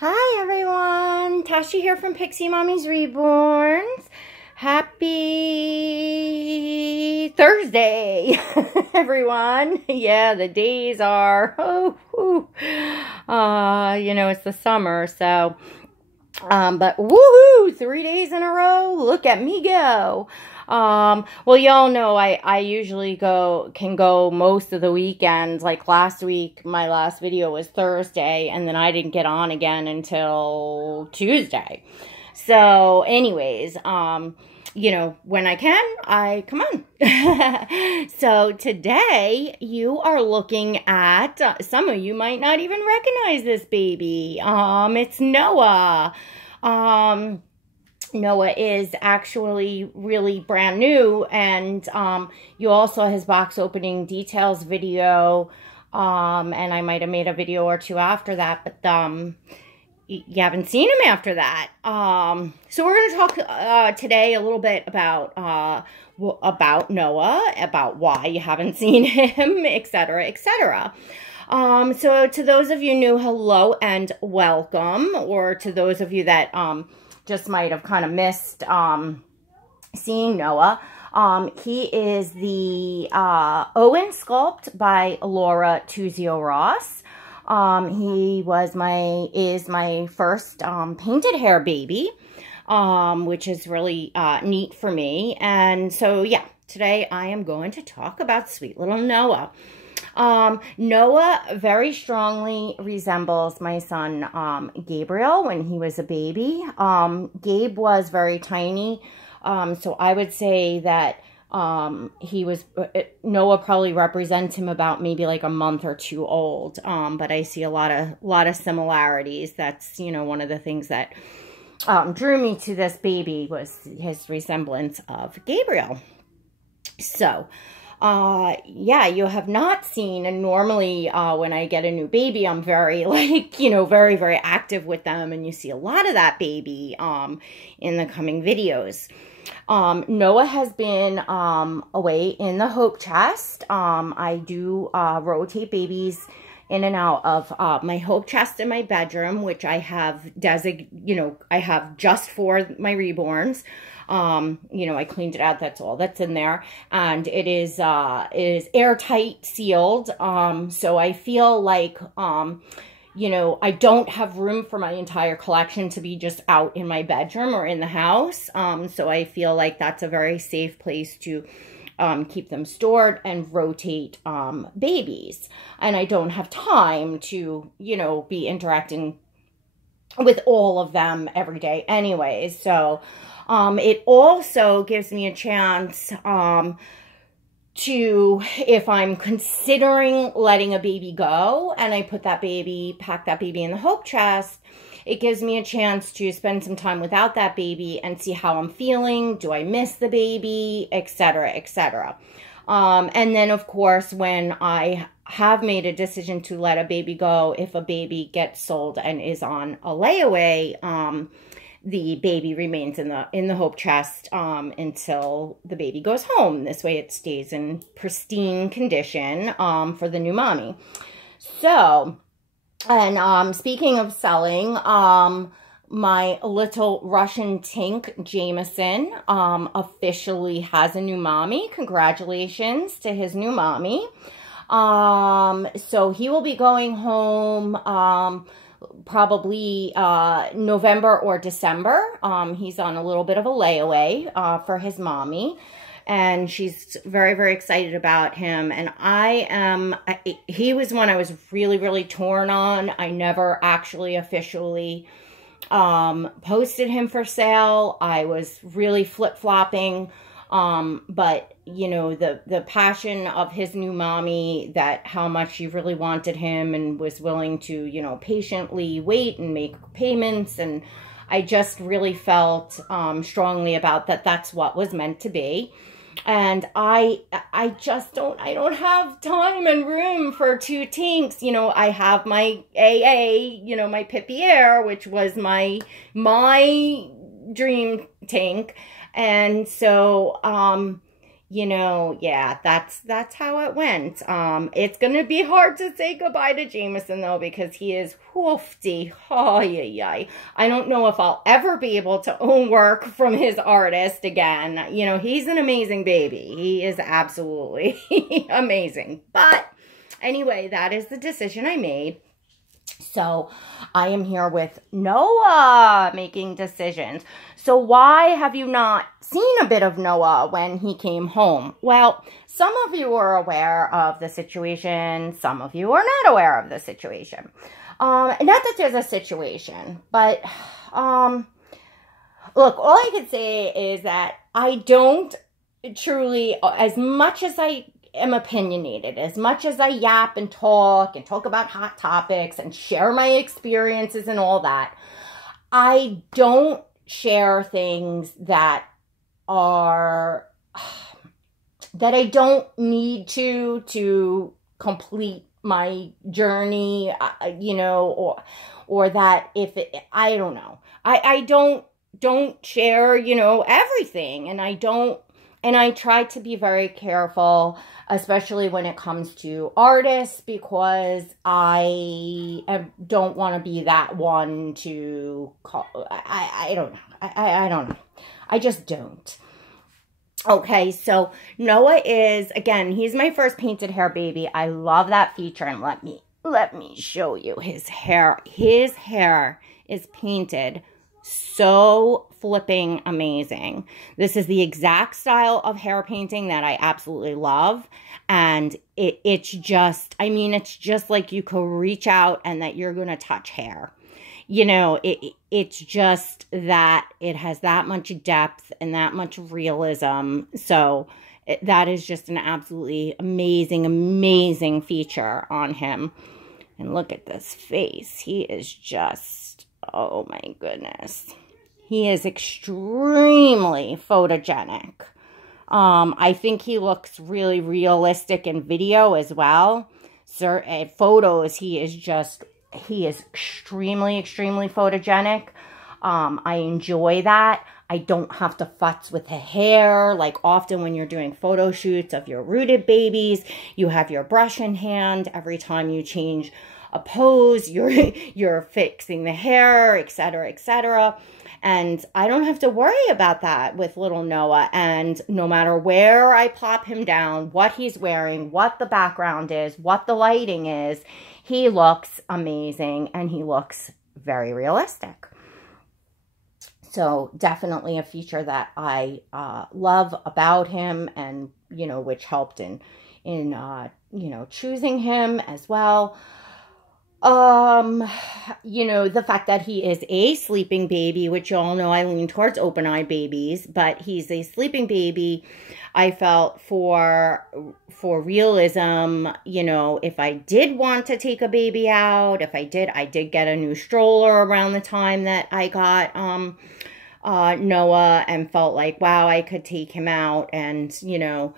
Hi everyone, Tasha here from Pixie Mommy's Reborns. Happy Thursday, everyone. Yeah, the days are, it's the summer, so, but woohoo, 3 days in a row, look at me go. Well, y'all know I usually can go most of the weekends. Like last week, my last video was Thursday, and then I didn't get on again until Tuesday. So anyways, when I can, I come on. So today you are looking at, some of you might not even recognize this baby. It's Noah. Noah is actually really brand new, and you also his box opening details video, and I might have made a video or two after that, but you haven't seen him after that. So we're going to talk today a little bit about Noah, about why you haven't seen him, etc., etc. So to those of you new, hello and welcome, or to those of you that just might have kind of missed seeing Noah. He is the Owen sculpt by Laura Tozio Ross. He is my first painted hair baby, which is really neat for me. And so, yeah, today I am going to talk about sweet little Noah. Noah very strongly resembles my son, Gabriel, when he was a baby. Gabe was very tiny, so I would say that Noah probably represents him about maybe like a month or two old, but I see a lot of similarities. That's, one of the things that drew me to this baby was his resemblance of Gabriel. So, yeah, you have not seen, and normally when I get a new baby, I'm very very, very active with them, and you see a lot of that baby in the coming videos. Noah has been away in the hope chest. I do rotate babies in and out of my hope chest in my bedroom, which I have I have just for my reborns. I cleaned it out. That's all that's in there. And it is airtight, sealed. So I feel like, I don't have room for my entire collection to be just out in my bedroom or in the house. So I feel like that's a very safe place to keep them stored and rotate babies. And I don't have time to, be interacting with all of them every day anyways. So it also gives me a chance to, if I'm considering letting a baby go and I pack that baby in the hope chest, it gives me a chance to spend some time without that baby and see how I'm feeling. Do I miss the baby, etc., etc. And then, of course, when I have made a decision to let a baby go, if a baby gets sold and is on a layaway, the baby remains in the hope chest until the baby goes home. This way it stays in pristine condition for the new mommy. So, and speaking of selling, my little Russian tink, Jamison, officially has a new mommy. Congratulations to his new mommy. So he will be going home probably November or December. He's on a little bit of a layaway for his mommy, and she's very, very excited about him. And he was one I was really, really torn on. I never actually officially posted him for sale. I was really flip-flopping, but the passion of his new mommy, that how much she really wanted him and was willing to, patiently wait and make payments. And I just really felt strongly about that. That's what was meant to be. And I don't have time and room for two tinks. I have my AA, my Pipier, which was my dream tink. And so, you know, yeah, that's how it went. It's gonna be hard to say goodbye to Jamison though, because he is woofty. Oh yeah. I don't know if I'll ever be able to own work from his artist again. You know, he's an amazing baby. He is absolutely amazing. But anyway, that is the decision I made. So I am here with Noah making decisions. So why have you not seen a bit of Noah when he came home? Well, some of you are aware of the situation. Some of you are not aware of the situation. Not that there's a situation, but look, all I can say is that I don't truly, as much as I am opinionated, as much as I yap and talk about hot topics and share my experiences and all that, I don't share things that I don't need to complete my journey, you know, or that if it, I don't know, I don't share, you know, everything, and I try to be very careful, especially when it comes to artists, because I don't want to be that one to call, I don't know. I don't know. I just don't. Okay, so Noah is, again, he's my first painted hair baby. I love that feature, and let me show you his hair. His hair is painted so flipping amazing. This is the exact style of hair painting that I absolutely love. And it's just, I mean, it's just like you could reach out and that you're going to touch hair. You know, it's just that it has that much depth and that much realism. So that is just an absolutely amazing, amazing feature on him. And look at this face. He is just, oh my goodness. He is extremely photogenic. I think he looks really realistic in video as well. Photos, he is extremely, extremely photogenic. I enjoy that. I don't have to futz with the hair. Like often when you're doing photo shoots of your rooted babies, you have your brush in hand. Every time you change a pose, you're fixing the hair, etc., etc. And I don't have to worry about that with little Noah. And no matter where I plop him down, what he's wearing, what the background is, what the lighting is, he looks amazing and he looks very realistic. So definitely a feature that I love about him, and, you know, which helped in you know, choosing him as well. You know, the fact that he is a sleeping baby, which you all know I lean towards open-eyed babies, but he's a sleeping baby. I felt for realism, you know, if I did want to take a baby out, I did get a new stroller around the time that I got Noah, and felt like, wow, I could take him out. And, you know,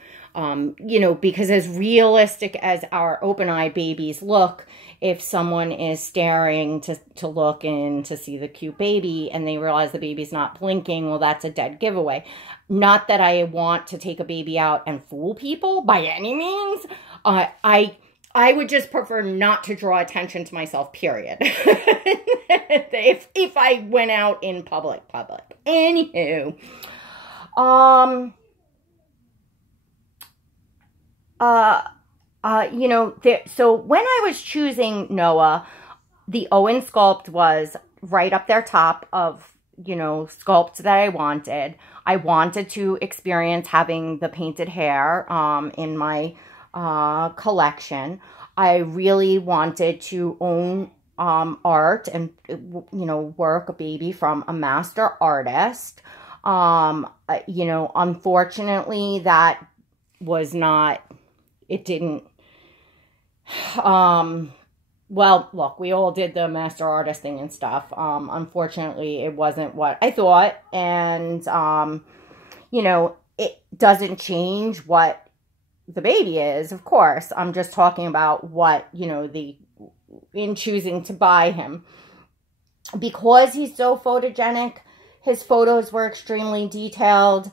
because as realistic as our open-eyed babies look, if someone is staring to look in to see the cute baby and they realize the baby's not blinking, well, that's a dead giveaway. Not that I want to take a baby out and fool people by any means. I would just prefer not to draw attention to myself, period. if I went out in public. Anywho, you know, so when I was choosing Noah, the Owen sculpt was right up there top of, you know, sculpts that I wanted. I wanted to experience having the painted hair in my collection. I really wanted to own art and, you know, work a baby from a master artist. You know, unfortunately, that was not, it didn't, well, look, we all did the master artist thing and stuff. Unfortunately, it wasn't what I thought. And, you know, it doesn't change what the baby is, of course. I'm just talking about what, you know, in choosing to buy him. Because he's so photogenic, his photos were extremely detailed.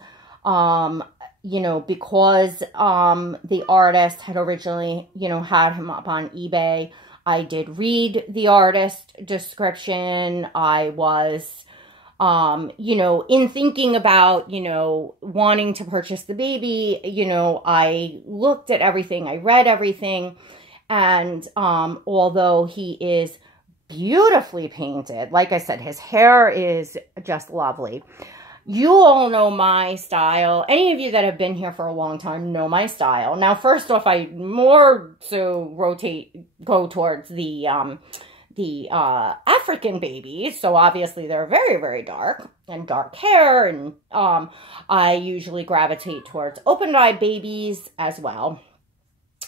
you know, because the artist had originally, you know, had him up on eBay, I did read the artist description. I was, you know, in thinking about, you know, wanting to purchase the baby, you know, I looked at everything, I read everything, and although he is beautifully painted, like I said, his hair is just lovely. You all know my style. Any of you that have been here for a long time know my style. Now, first off, I more so go towards the African babies. So obviously they're very, very dark and dark hair. And I usually gravitate towards open-eyed babies as well.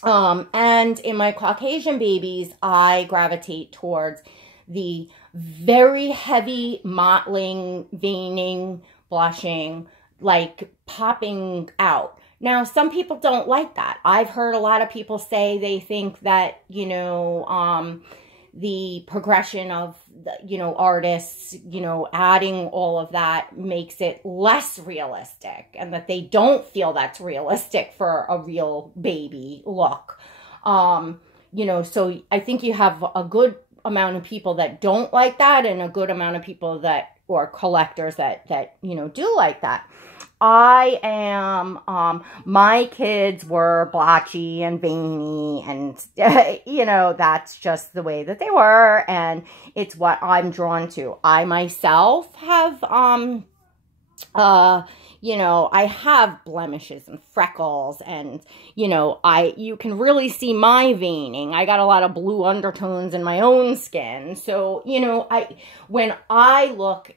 And in my Caucasian babies, I gravitate towards the very heavy mottling, veining, blushing, like popping out. Now, some people don't like that. I've heard a lot of people say they think that, you know, the progression of, you know, artists, you know, adding all of that makes it less realistic, and that they don't feel that's realistic for a real baby look. You know, so I think you have a good amount of people that don't like that, and a good amount of people that, or collectors that, you know, do like that. I am, my kids were blotchy and veiny, and, you know, that's just the way that they were, and it's what I'm drawn to. I myself have, you know, I have blemishes and freckles, and, you know, you can really see my veining. I got a lot of blue undertones in my own skin. So, you know, when I look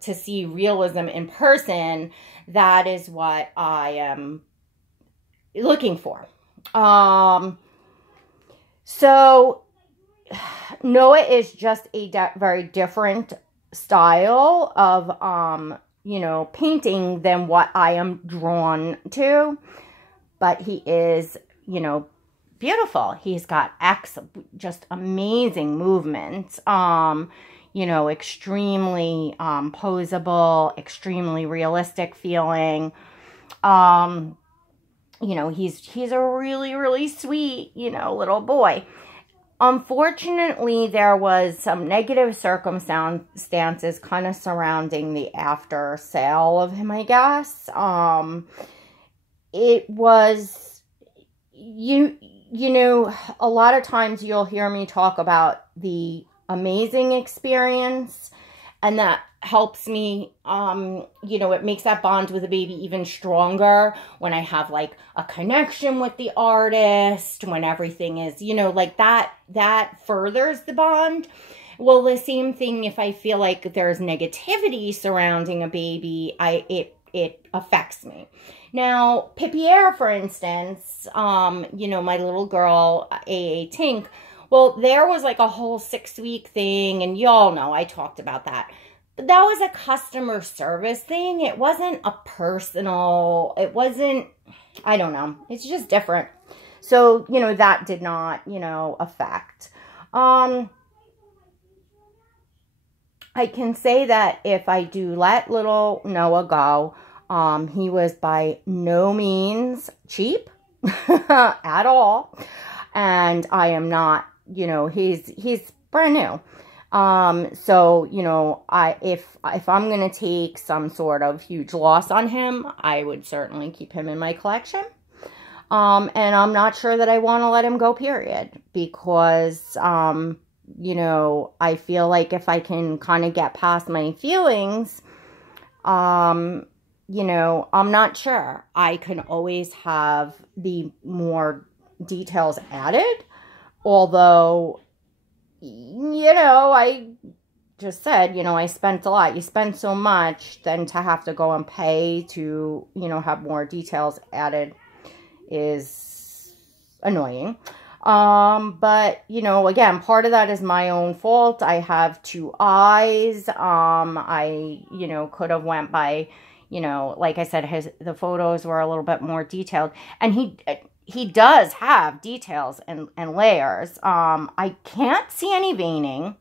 to see realism in person, that is what I am looking for. So Noah is just a very different style of, you know, painting than what I am drawn to, but he is, you know, beautiful. He's got just amazing movements, you know, extremely posable, extremely realistic feeling. You know, he's a really, really sweet, you know, little boy. Unfortunately, there was some negative circumstances kind of surrounding the after sale of him, I guess. It was, you know, a lot of times you'll hear me talk about the amazing experience, and that helps me, you know, it makes that bond with the baby even stronger when I have like a connection with the artist, when everything is, you know, like that furthers the bond. Well, the same thing, if I feel like there's negativity surrounding a baby, it affects me. Now, Pippier, for instance, you know, my little girl, AA Tink, well, there was like a whole 6-week thing, and y'all know I talked about that. But that was a customer service thing. It wasn't a personal, it wasn't, I don't know. It's just different. So, you know, that did not, you know, affect. I can say that if I do let little Noah go, he was by no means cheap at all. And I am not, you know, he's brand new. So, you know, if I'm going to take some sort of huge loss on him, I would certainly keep him in my collection. And I'm not sure that I want to let him go, period, because, you know, I feel like if I can kind of get past my feelings, you know, I'm not sure. I can always have the more details added, although, you know, I just said, you know, I spent a lot. You spend so much, then to have to go and pay to, you know, have more details added is annoying. But, you know, again, part of that is my own fault. I have 2 eyes. I, you know, could have went by, you know, like I said, the photos were a little bit more detailed, and he does have details and layers. I can't see any veining.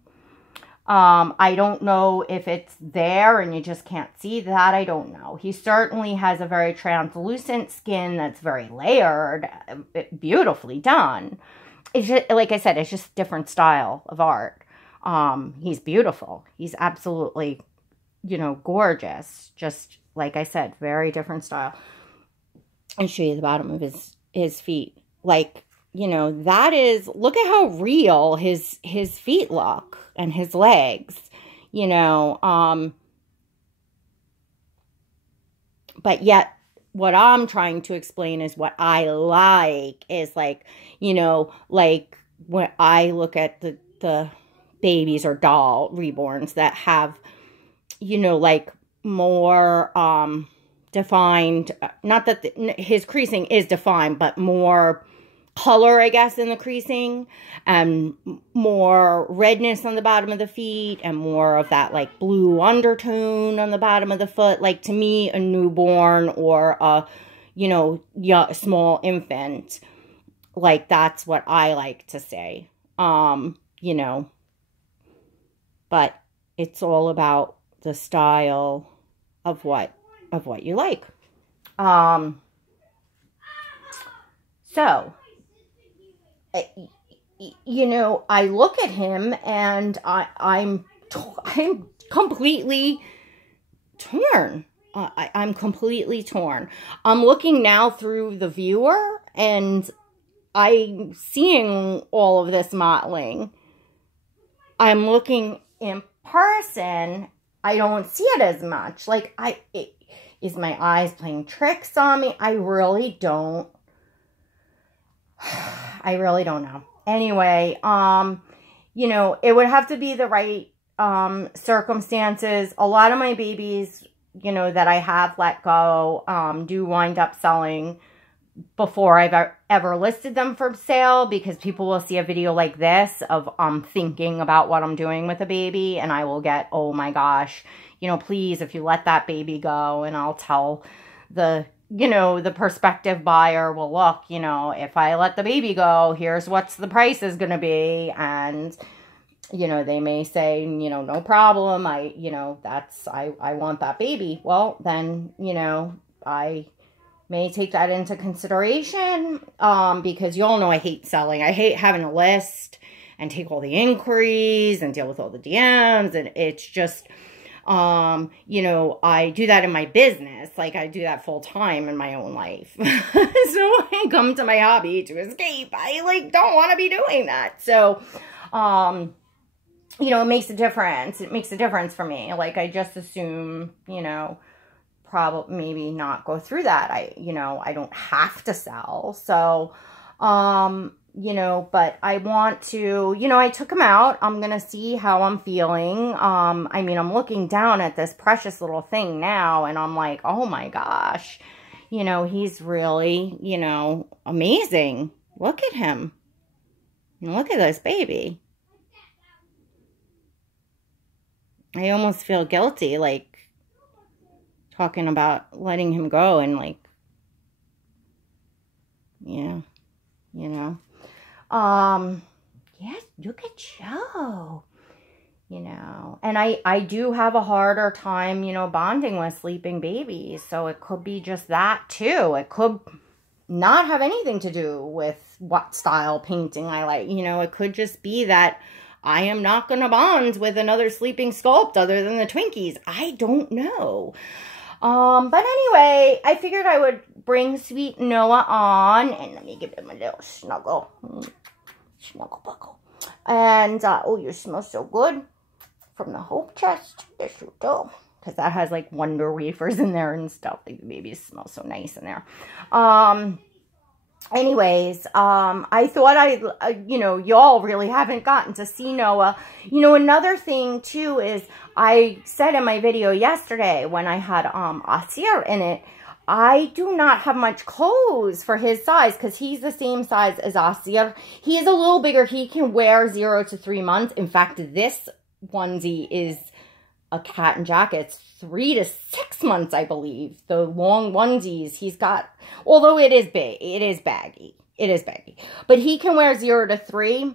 I don't know if it's there and you just can't see that. I don't know. He certainly has a very translucent skin that's very layered, beautifully done. It's just, like I said, it's just a different style of art. He's beautiful. He's absolutely, you know, gorgeous. Just like I said, very different style. I'll show you the bottom of his feet. Like, you know, that is, look at how real his feet look and his legs, you know, but yet what I'm trying to explain is what I like is like, you know, like when I look at the babies or doll reborns that have, you know, like more, defined, not that his creasing is defined, but more color, I guess, in the creasing, and more redness on the bottom of the feet, and more of that like blue undertone on the bottom of the foot. Like, to me, a newborn or a, you know, small infant, like, that's what I like to say, you know, but it's all about the style of what you like. So, you know, I look at him and I'm completely torn. I'm completely torn. I'm looking now through the viewer and I'm seeing all of this mottling. I'm looking in person, I don't see it as much. Like, is my eyes playing tricks on me? I really don't know. Anyway, you know, it would have to be the right circumstances. A lot of my babies, you know, that I have let go do wind up selling before I've ever listed them for sale, because people will see a video like this of thinking about what I'm doing with a baby, and I will get, oh my gosh, you know, please, if you let that baby go. And I'll tell the, you know, the prospective buyer, well, look, you know, if I let the baby go, here's what's the price is going to be. And, you know, they may say, you know, no problem. I want that baby. Well, then, you know, I may take that into consideration, because you all know I hate selling. I hate having a list and take all the inquiries and deal with all the DMs. And it's just, you know, I do that in my business. Like, I do that full time in my own life. So I come to my hobby to escape. I, like, don't want to be doing that. So, you know, it makes a difference. It makes a difference for me. Like, I just assume, you know, probably maybe not go through that. You know, I don't have to sell. So, you know, but I want to, you know, I took him out. I'm going to see how I'm feeling. I mean, I'm looking down at this precious little thing now, and I'm like, oh my gosh, you know, he's really, you know, amazing. Look at him. Look at this baby. I almost feel guilty, like, talking about letting him go, and like, yeah, you know, yes, look at Joe, you know, and I do have a harder time, you know, bonding with sleeping babies. So it could be just that too. It could not have anything to do with what style painting I like. You know, it could just be that I am not going to bond with another sleeping sculpt other than the Twinkies. I don't know. But anyway, I figured I would bring sweet Noah on, and let me give him a little snuggle. Snuggle buckle. And, oh, you smell so good from the Hope chest. Yes, you do. Because that has, like, Wonder wafers in there and stuff. Like, the babies smell so nice in there. Anyways, I thought you know, y'all really haven't gotten to see Noah. You know, another thing, too, is I said in my video yesterday when I had, Asir in it, I do not have much clothes for his size, because he's the same size as Asir. He is a little bigger. He can wear 0 to 3 months. In fact, this onesie is a cat and jacket. It's 3 to 6 months, I believe. The long onesies he's got, although it is big, it is baggy. It is baggy. But he can wear 0 to 3.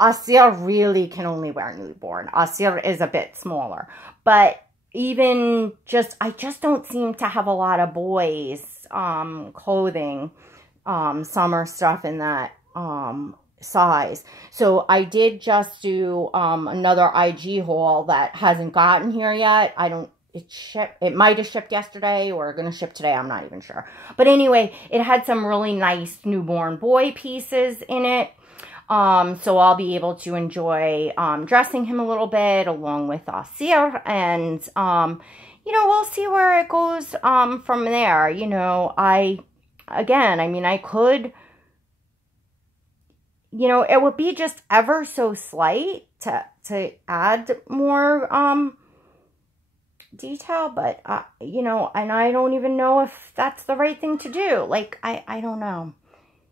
Asir really can only wear newborn. Asir is a bit smaller. But even just, I just don't seem to have a lot of boys clothing, summer stuff in that size. So I did just do another IG haul that hasn't gotten here yet. It might have shipped yesterday or going to ship today. I'm not even sure. But anyway, it had some really nice newborn boy pieces in it. So I'll be able to enjoy dressing him a little bit along with Asir. And, you know, we'll see where it goes from there. You know, I mean, I could, you know, it would be just ever so slight to add more detail, but you know, and I don't even know if that's the right thing to do. Like, I don't know,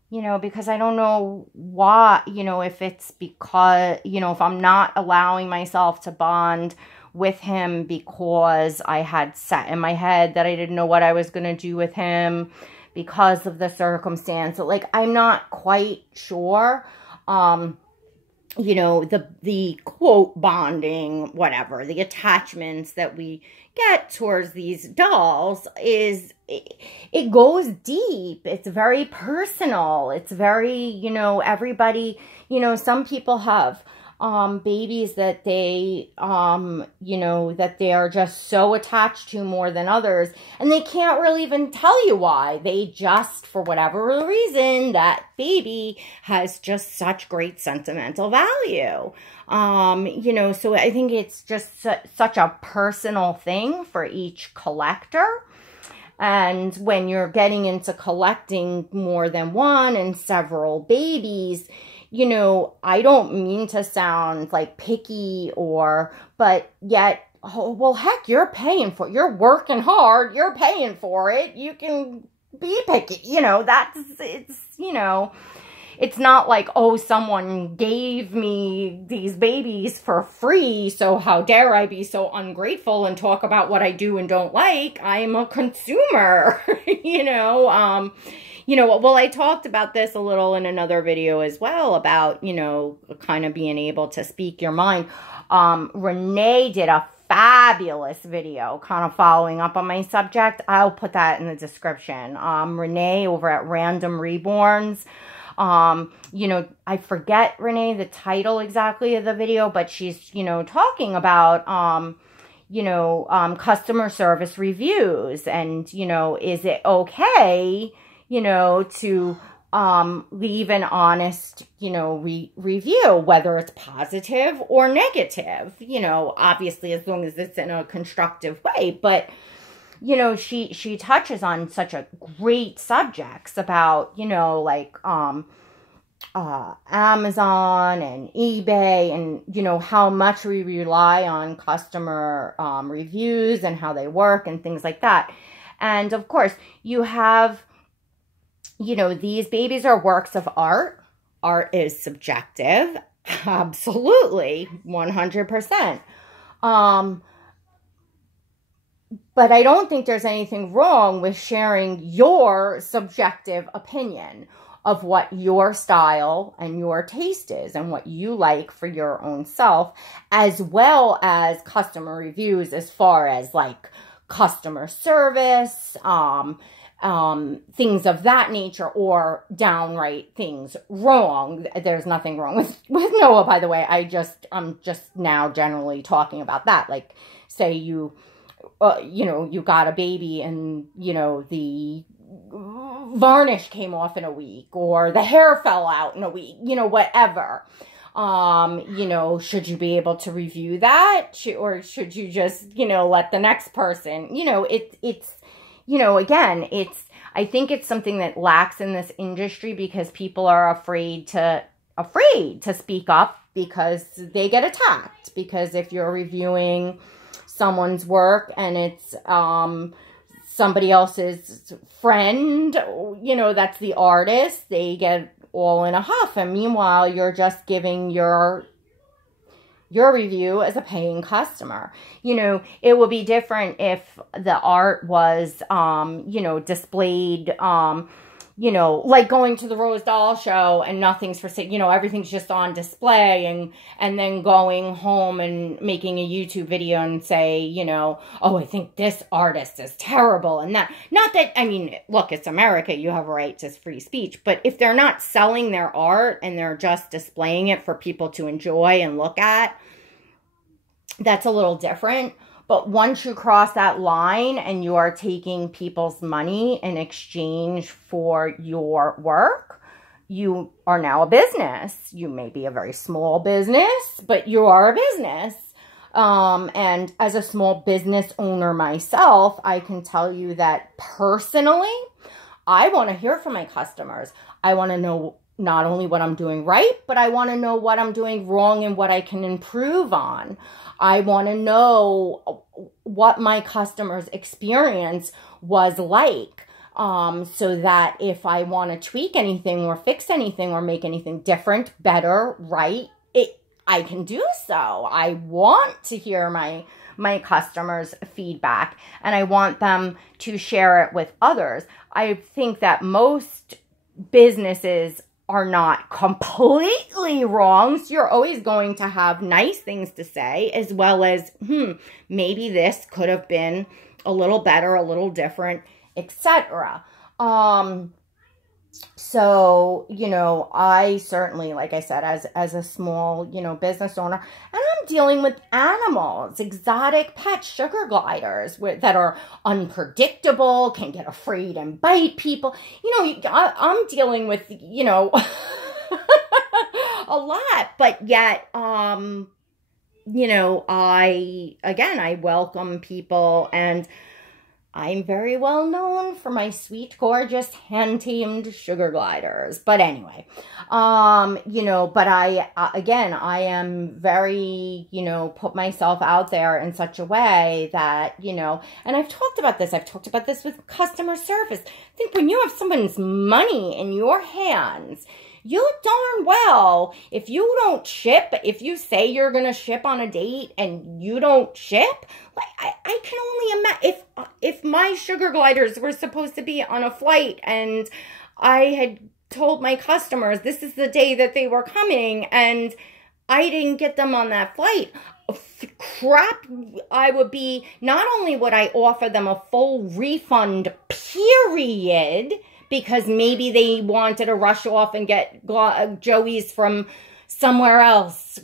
you know, because I don't know why, you know, if it's because, you know, if I'm not allowing myself to bond with him because I had set in my head that I didn't know what I was going to do with him because of the circumstance. So, like, I'm not quite sure. You know, the quote bonding, whatever, the attachments that we get towards these dolls it goes deep. It's very personal. It's very, you know, everybody, you know, some people have babies that they, you know, that they are just so attached to more than others, and they can't really even tell you why. They just, for whatever reason, that baby has just such great sentimental value. You know, so I think it's just such a personal thing for each collector. And when you're getting into collecting more than one and several babies, you know, I don't mean to sound like picky but yet, oh, well, heck, you're working hard, you're paying for it, you can be picky, you know, it's, you know, it's not like, oh, someone gave me these babies for free, so how dare I be so ungrateful and talk about what I do and don't like. I'm a consumer, you know. You know, well, I talked about this a little in another video as well about, you know, kind of being able to speak your mind. Renee did a fabulous video kind of following up on my subject. I'll put that in the description. Renee over at Raendom Reborns. You know, I forget, Renee, the title exactly of the video, but she's, you know, talking about, you know, customer service reviews and, you know, is it okay, you know, to leave an honest, you know, review, whether it's positive or negative, you know, obviously as long as it's in a constructive way. But, you know, she touches on such a great subjects about, you know, like Amazon and eBay and, you know, how much we rely on customer reviews and how they work and things like that. And of course, you have, you know, these babies are works of art. Art is subjective. Absolutely. 100%. But I don't think there's anything wrong with sharing your subjective opinion of what your style and your taste is and what you like for your own self, as well as customer reviews as far as like customer service, things of that nature, or downright things wrong. There's nothing wrong with Noah, by the way. I'm just now generally talking about that. Like, say you know, you got a baby and, you know, the varnish came off in a week or the hair fell out in a week, you know, whatever. You know, should you be able to review that? Or should you just, you know, let the next person, you know, it's, you know, again, I think it's something that lacks in this industry because people are afraid to speak up because they get attacked. Because if you're reviewing someone's work and it's somebody else's friend, you know, that's the artist, they get all in a huff. And meanwhile, you're just giving your review as a paying customer. You know, it would be different if the art was, you know, displayed, you know, like going to the Rose Doll show and nothing's for sale, you know, everything's just on display, and then going home and making a YouTube video and say, you know, oh, I think this artist is terrible. And that, not that, I mean, look, it's America, you have a right to free speech, but if they're not selling their art and they're just displaying it for people to enjoy and look at, that's a little different. But once you cross that line and you are taking people's money in exchange for your work, you are now a business. You may be a very small business, but you are a business. And as a small business owner myself, I can tell you that personally, I want to hear from my customers. I want to know not only what I'm doing right, but I want to know what I'm doing wrong and what I can improve on. I want to know what my customers' experience was like, so that if I want to tweak anything or fix anything or make anything different, better, right, I can do so. I want to hear my customers' feedback, and I want them to share it with others. I think that most businesses are not completely wrong. So you're always going to have nice things to say, as well as, maybe this could have been a little better, a little different, etc. So, you know, I certainly, like I said, as a small, you know, business owner, and I'm dealing with animals, exotic pets, sugar gliders that are unpredictable, can get afraid and bite people. You know, I'm dealing with, you know, a lot, but yet, you know, I welcome people, and I'm very well known for my sweet, gorgeous, hand-tamed sugar gliders. But anyway, you know, but I am very, you know, put myself out there in such a way that, you know, and I've talked about this with customer service. I think when you have someone's money in your hands, you darn well, if you don't ship, if you say you're going to ship on a date and you don't ship, like I can only imagine if my sugar gliders were supposed to be on a flight and I had told my customers this is the day that they were coming and I didn't get them on that flight, crap, I would be, not only would I offer them a full refund, period, because maybe they wanted to rush off and get Joey's from somewhere else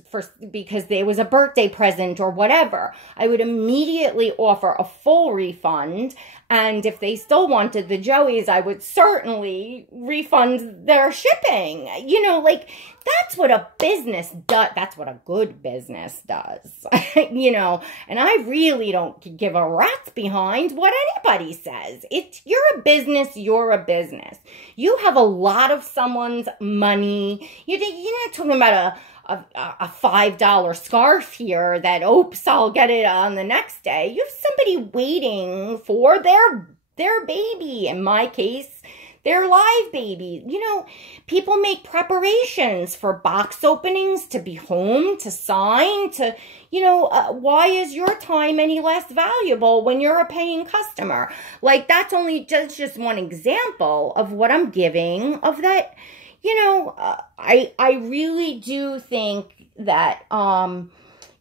because there was a birthday present or whatever. I would immediately offer a full refund. And if they still wanted the Joey's, I would certainly refund their shipping. You know, like, that's what a business does. That's what a good business does. You know, and I really don't give a rat's behind what anybody says. You're a business, you're a business. You have a lot of someone's money. You're not talking about a $5 scarf here that, oops, I'll get it on the next day. You have somebody waiting for their baby. In my case, their live baby. You know, people make preparations for box openings, to be home, to sign, to, you know, why is your time any less valuable when you're a paying customer? Like, that's only just one example of what I'm giving of that. You know, I really do think that,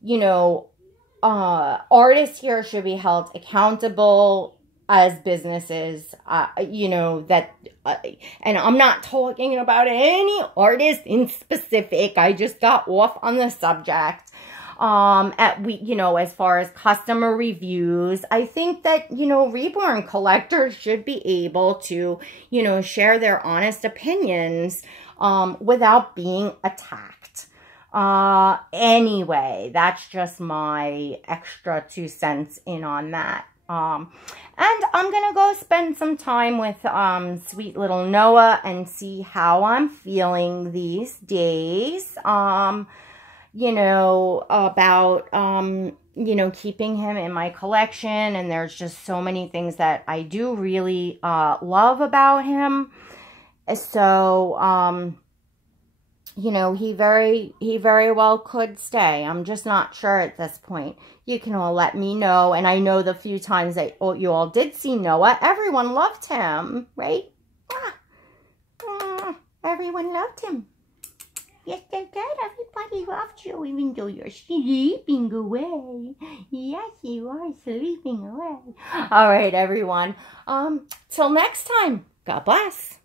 you know, artists here should be held accountable as businesses, you know, that, and I'm not talking about any artist in specific. I just got off on the subject. You know, as far as customer reviews, I think that, you know, Reborn collectors should be able to, you know, share their honest opinions, without being attacked. Anyway, that's just my extra 2 cents in on that. And I'm going to go spend some time with, sweet little Noah and see how I'm feeling these days. You know, about, you know, keeping him in my collection. And there's just so many things that I do really, love about him. So, you know, he very well could stay. I'm just not sure at this point. You can all let me know. And I know the few times that you all did see Noah, everyone loved him, right? Everyone loved him. Yes, they did. Everybody loved you, even though you're sleeping away. Yes, you are sleeping away. All right, everyone. Till next time. God bless.